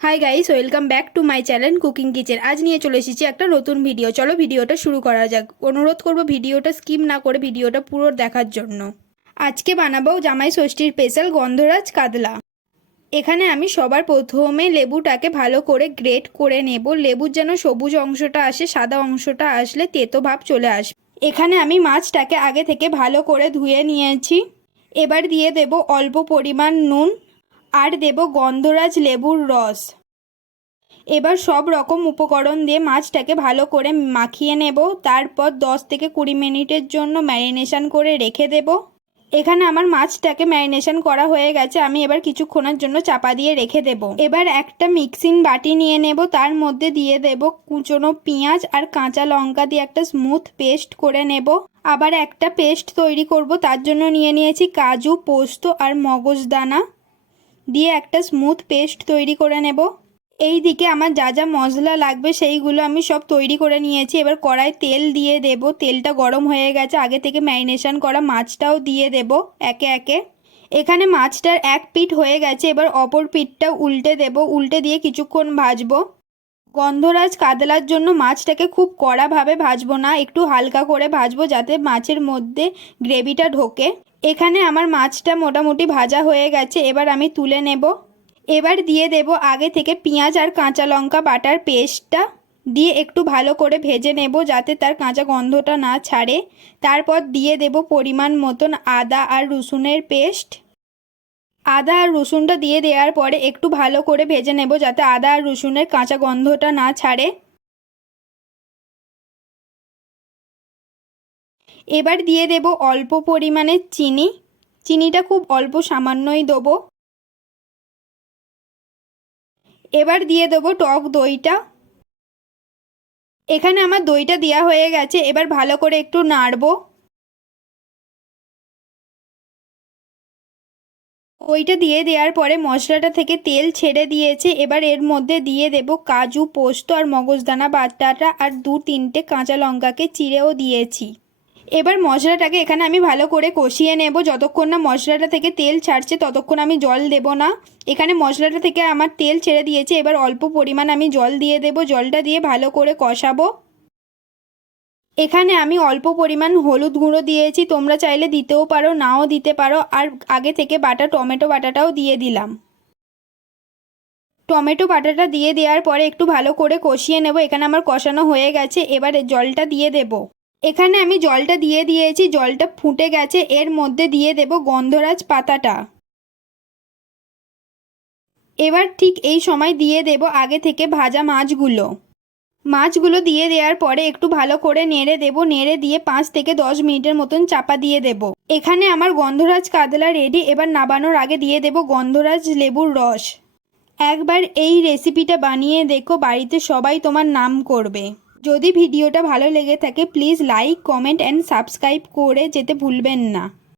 Hi guys, welcome back to my channel cooking kitchen. আজ নিয়ে চলে এসেছি একটা নতুন ভিডিও। চলো ভিডিওটা শুরু করা যাক। অনুরোধ করব ভিডিওটা স্কিপ না করে ভিডিওটা পুরো দেখার জন্য। আজকে বানাবো জামাই ষষ্ঠীর স্পেশাল গন্ধরাজ কাতলা। এখানে আমি সবার প্রথমে লেবুটাকে ভালো করে গ্রেট করে নেব। লেবুর যেন সবুজ অংশটা আসে, সাদা অংশটা আসলে তেতো ভাব চলে আসবে। এখানে আমি মাছটাকে আগে থেকে ভালো করে ধুয়ে নিয়েছি। এবার দিয়ে দেব অল্প পরিমাণ নুন আর দেব গন্ধরাজ লেবুর রস। এবার সব রকম উপকরণ দিয়ে মাছটাকে ভালো করে মাখিয়ে নেব। তারপর 10 থেকে 20 মিনিটের জন্য ম্যারিনেশন করে রেখে দেব। এখানে আমার মাছটাকে ম্যারিনেশন করা হয়ে গেছে। আমি এবার কিছুক্ষণের জন্য চাপা দিয়ে রেখে দেব। এবার একটা মিক্সিং বাটি নিয়ে নেব, তার মধ্যে দিয়ে দেব কুচনো পেঁয়াজ আর কাঁচা লঙ্কা দিয়ে একটা স্মুথ পেস্ট করে নেব। আবার একটা পেস্ট তৈরি করব, তার জন্য নিয়ে নিয়েছি কাজু, পোস্ত আর মগজদানা দিয়ে একটা স্মুথ পেস্ট তৈরি করে নেব। এই দিকে আমার যা যা মশলা লাগবে সেইগুলো আমি সব তৈরি করে নিয়েছি। এবার কড়াই তেল দিয়ে দেব। তেলটা গরম হয়ে গেছে। আগে থেকে ম্যারিনেশন করা মাছটাও দিয়ে দেব একে একে। এখানে মাছটার এক পিঠ হয়ে গেছে, এবার অপর পিঠটা উল্টে দেব। উল্টে দিয়ে কিছুক্ষণ ভাজবো। গন্ধরাজ কাতলার জন্য মাছটাকে খুব কড়াভাবে ভাজবো না, একটু হালকা করে ভাজবো যাতে মাছের মধ্যে গ্রেভিটা ঢোকে। এখানে আমার মাছটা মোটামুটি ভাজা হয়ে গেছে, এবার আমি তুলে নেব। এবার দিয়ে দেব আগে থেকে পেঁয়াজ আর কাঁচা লঙ্কা বাটার পেস্টটা দিয়ে একটু ভালো করে ভেজে নেব যাতে তার কাঁচা গন্ধটা না ছাড়ে। তারপর দিয়ে দেব পরিমাণ মতন আদা আর রসুনের পেস্ট। আদা আর রসুনটা দিয়ে দেওয়ার পরে একটু ভালো করে ভেজে নেব যাতে আদা আর রসুনের কাঁচা গন্ধটা না ছাড়ে। এবার দিয়ে দেব অল্প পরিমাণে চিনি। চিনিটা খুব অল্প সামান্যই দেবো। এবার দিয়ে দেবো টক দইটা। এখানে আমার দইটা দেওয়া হয়ে গেছে, এবার ভালো করে একটু নাড়বো। ওইটা দিয়ে দেওয়ার পরে মশলাটা থেকে তেল ছেড়ে দিয়েছে। এবার এর মধ্যে দিয়ে দেব কাজু, পোস্ত আর মগজদানা বাটাটা আর 2-3টে কাঁচা লঙ্কাকে চিড়েও দিয়েছি। এবার মশলাটাকে এখানে আমি ভালো করে কষিয়ে নেব। যতক্ষণ না মশলাটা থেকে তেল ছাড়ছে ততক্ষণ আমি জল দেব না। এখানে মশলাটা থেকে আমার তেল ছেড়ে দিয়েছে, এবার অল্প পরিমাণ আমি জল দিয়ে দেব। জলটা দিয়ে ভালো করে কষাবো। এখানে আমি অল্প পরিমাণ হলুদ গুঁড়ো দিয়েছি, তোমরা চাইলে দিতেও পারো, নাও দিতে পারো। আর আগে থেকে বাটা টমেটো বাটাটাও দিয়ে দিলাম। টমেটো বাটাটা দিয়ে দেওয়ার পরে একটু ভালো করে কষিয়ে নেব। এখানে আমার কষানো হয়ে গেছে, এবার জলটা দিয়ে দেব। এখানে আমি জলটা দিয়ে দিয়েছি, জলটা ফুটে গেছে। এর মধ্যে দিয়ে দেব গন্ধরাজ পাতাটা। এবার ঠিক এই সময় দিয়ে দেব আগে থেকে ভাজা মাছগুলো দিয়ে দেওয়ার পরে একটু ভালো করে নেড়ে দেব। নেড়ে দিয়ে 5 থেকে 10 মিনিটের মতন চাপা দিয়ে দেব। এখানে আমার গন্ধরাজ কাতলা রেডি। এবার নাবানোর আগে দিয়ে দেব গন্ধরাজ লেবুর রস। একবার এই রেসিপিটা বানিয়ে দেখো, বাড়িতে সবাই তোমার নাম করবে। যদি ভিডিওটা ভালো লেগে থাকে please like, comment and subscribe করে যেতে ভুলবেন না।